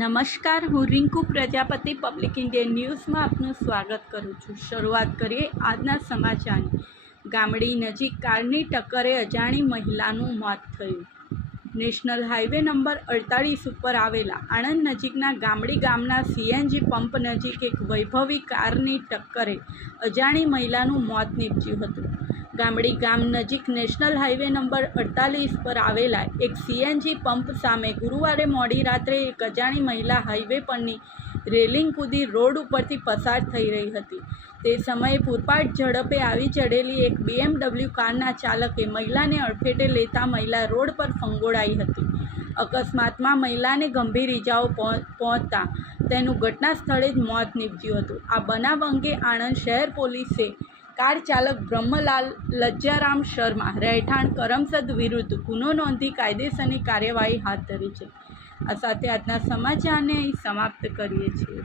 નમસ્કાર, હું Rinku Prajapati public Indian ન્યૂઝમાં આપનું સ્વાગત કરું છું। શરૂઆત કરીએ આજના સમાચારની। ગામડી નજીક કારની ટક્કરે અજાણી મહિલાનું મોત થયું। નેશનલ હાઈવે નંબર 48 ઉપર આવેલા આણંદ નજીકના ગામડી ગામના સીએનજી પંપ નજીક એક વૈભવી કારની ટક્કરે અજાણી મહિલાનું મોત નીપજ્યું હતું। ગામડી ગામ નજીક નેશનલ હાઈવે નંબર 48 પર આવેલા એક સીએનજી પંપ સામે ગુરુવારે મોડી રાત્રે એક અજાણી મહિલા હાઈવે પરની રેલિંગ કૂદી રોડ ઉપરથી પસાર થઈ રહી હતી। તે સમયે પૂરપાટ ઝડપે આવી ચડેલી એક BMW કારના ચાલકે મહિલાને અડફેટે લેતા મહિલા રોડ પર ફંગોળાઈ હતી। અકસ્માતમાં મહિલાને ગંભીર ઇજાઓ પહોંચતા તેનું ઘટના સ્થળે જ મોત નીપજ્યું હતું। આ બનાવ અંગે આણંદ શહેર પોલીસે કાર ચાલક બ્રહ્મલાલ લજ્જારામ શર્મા રહેઠાણ કરમસદ વિરુદ્ધ ગુનો નોંધી કાયદેસરની કાર્યવાહી હાથ ધરી છે। આ સાથે આજના સમાચારને અહીં સમાપ્ત કરીએ છીએ।